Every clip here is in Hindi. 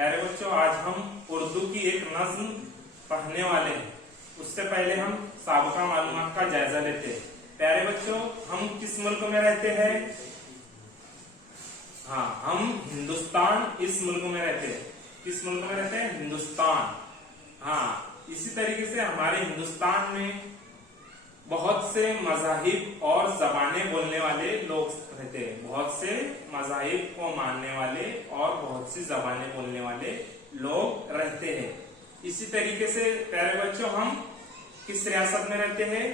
प्यारे बच्चों, आज हम उर्दू की एक नज्म पढ़ने वाले हैं। उससे पहले हम साबिका मालूमात का जायजा लेते हैं। प्यारे बच्चों, हम किस मुल्क में रहते हैं? हाँ, हम हिंदुस्तान इस मुल्क में रहते हैं। किस मुल्क में रहते हैं? हिंदुस्तान। हाँ, इसी तरीके से हमारे हिंदुस्तान में बहुत से मज़ाहिब और जबानें बोलने वाले लोग रहते हैं। बहुत से मज़ाहिब को मानने वाले और बहुत सी जबानें बोलने वाले लोग रहते हैं। इसी तरीके से प्यारे बच्चों, हम किस रियासत में रहते हैं?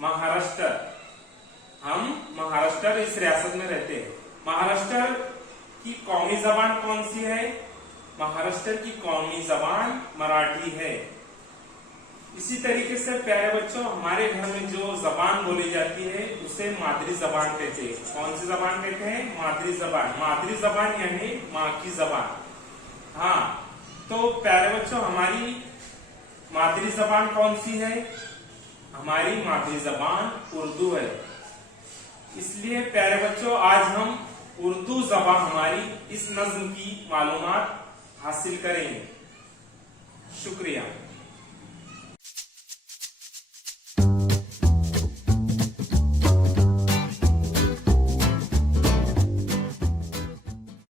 महाराष्ट्र। हम महाराष्ट्र इस रियासत में रहते हैं। महाराष्ट्र की कौमी जबान कौन सी है? महाराष्ट्र की कौमी जबान मराठी है। इसी तरीके से प्यारे बच्चों, हमारे घर में जो जबान बोली जाती है उसे मादरी जबान कहते हैं। कौन सी जबान कहते हैं? मादरी जबान। मादरी जबान यानी माँ की जबान। हाँ, तो प्यारे बच्चों, हमारी मादरी जबान कौन सी है? हमारी मादरी जबान उर्दू है। इसलिए प्यारे बच्चों, आज हम उर्दू जबान हमारी इस नज्म की मालूमात हासिल करेंगे। शुक्रिया।